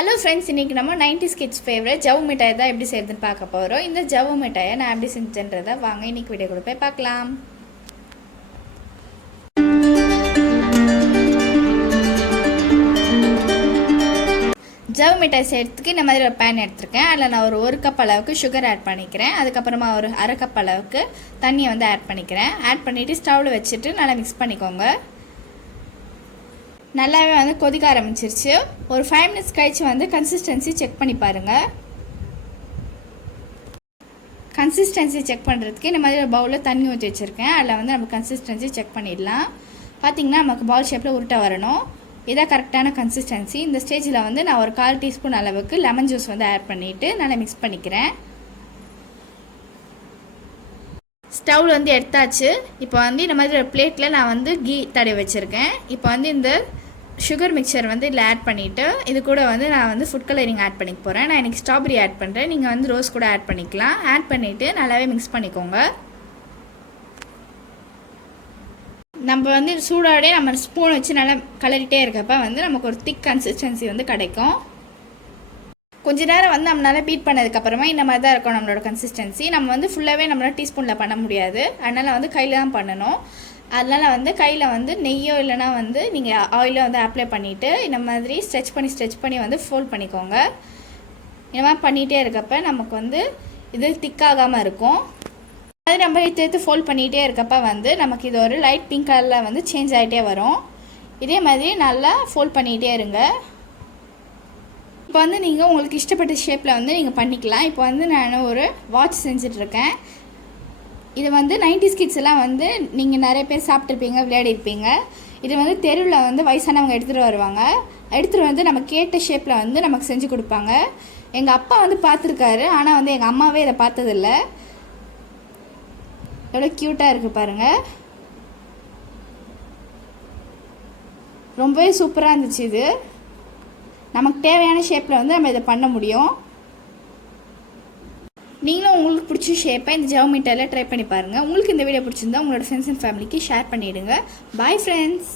Hello friends, இன்றைக்கி நம்ம 90's kids favourite ஜவ்வு மிட்டாய் தான் எப்படி செய்யுதுன்னு பார்க்க போகிறோம். இந்த ஜவ்வு மிட்டாயை நான் எப்படி செஞ்சேன்றதை வாங்க இன்றைக்கி வீடியோ கூட போய் பார்க்கலாம். ஜவ்வு மிட்டாய் செய்கிறதுக்கு இந்த மாதிரி ஒரு பேன் எடுத்துருக்கேன். அதில் நான் ஒரு கப் அளவுக்கு சுகர் ஆட் பண்ணிக்கிறேன். அதுக்கப்புறமா ஒரு அரை கப் அளவுக்கு தண்ணியை ஆட் பண்ணிக்கிறேன். ஆட் பண்ணிவிட்டு ஸ்டவ்வில் வச்சுட்டு நல்லா மிக்ஸ் பண்ணிக்கோங்க. நல்லாவே கொதிக்க ஆரம்பிச்சிருச்சு. ஒரு 5 மினிட்ஸ் கழிச்சு கன்சிஸ்டன்சி செக் பண்ணி பாருங்கள். கன்சிஸ்டன்சி செக் பண்ணுறதுக்கு இந்த மாதிரி ஒரு பவுலில் தண்ணி ஊற்றி வச்சுருக்கேன். அதில் நம்ம கன்சிஸ்டன்சி செக் பண்ணிடலாம். பார்த்திங்கன்னா நமக்கு பால் ஷேப்பில் உருட்ட வரணும். இதான் கரெக்டான கன்சிஸ்டன்சி. இந்த ஸ்டேஜில் நான் ஒரு 1/4 டீஸ்பூன் அளவுக்கு லெமன் ஜூஸ் ஆட் பண்ணிவிட்டு நல்லா மிக்ஸ் பண்ணிக்கிறேன். ஸ்டவ்வில் எடுத்தாச்சு. இப்போ இந்த மாதிரி ஒரு பிளேட்டில் நான் கீ தடவி வச்சுருக்கேன். இப்போ இந்த சுகர் மிக்சர் இதில் ஆட் பண்ணிவிட்டு இது கூட நான் ஃபுட் கலரிங் ஆட் பண்ணிக்க போகிறேன். நான் இன்றைக்கி ஸ்ட்ராபெரி ஆட் பண்ணுறேன். நீங்கள் ரோஸ் கூட ஆட் பண்ணிக்கலாம். ஆட் பண்ணிவிட்டு நல்லாவே மிக்ஸ் பண்ணிக்கோங்க. நம்ம சூடாடே நம்ம ஸ்பூன் வச்சு நல்லா கலரிட்டே இருக்கப்போ நமக்கு ஒரு திக் கன்சிஸ்டன்சி கிடைக்கும். கொஞ்ச நேரம் நம்மளால் பீட் பண்ணதுக்கப்புறமா இந்த மாதிரி தான் இருக்கும் நம்மளோட கன்சிஸ்டன்சி. நம்ம ஃபுல்லாகவே நம்மளால் டீஸ்பூனில் பண்ண முடியாது. அதனால் கையில் தான் பண்ணணும். அதனால் கையில் நெய்யோ இல்லைனா நீங்கள் ஆயிலோ அப்ளை பண்ணிவிட்டு இந்த மாதிரி ஸ்ட்ரெச் பண்ணி ஃபோல்ட் பண்ணிக்கோங்க. இந்த மாதிரி பண்ணிகிட்டே இருக்கப்போ நமக்கு இது திக்காகாமல் இருக்கும். அது நம்ம எடுத்து ஃபோல்ட் பண்ணிகிட்டே இருக்கப்போ நமக்கு இது ஒரு லைட் பிங்க் கலரில் சேஞ்ச் ஆகிட்டே வரும். இதே மாதிரி நல்லா ஃபோல்ட் பண்ணிகிட்டே இருங்க. இப்போ நீங்கள் உங்களுக்கு இஷ்டப்பட்ட ஷேப்பில் நீங்கள் பண்ணிக்கலாம். இப்போ நான் ஒரு வாட்ச் செஞ்சிட்ருக்கேன். இது 90's கிட்ஸ் எல்லாம் நீங்கள் நிறைய பேர் சாப்பிட்ருப்பீங்க, விளையாடிருப்பீங்க. இது தெருவில் வயசானவங்க எடுத்துகிட்டு வருவாங்க. எடுத்துகிட்டு நம்ம கேட்ட ஷேப்பில் நமக்கு செஞ்சு கொடுப்பாங்க. எங்கள் அப்பா பார்த்துருக்காரு. ஆனால் எங்கள் அம்மாவே இதை பார்த்ததில்ல. எவ்வளோ க்யூட்டாக இருக்குது பாருங்கள். ரொம்பவே சூப்பராக இருந்துச்சு. இது நமக்கு தேவையான ஷேப்பில் நம்ம இதை பண்ண முடியும். நீங்களும் உங்களுக்கு பிடிச்ச ஷேப்பை இந்த ஜவ்வு மிட்டாயில் ட்ரை பண்ணி பாருங்கள். உங்களுக்கு இந்த வீடியோ பிடிச்சிருந்தா உங்களோட ஃப்ரெண்ட்ஸ் அண்ட் ஃபேமிலிக்கு ஷேர் பண்ணிவிடுங்க. Bye friends.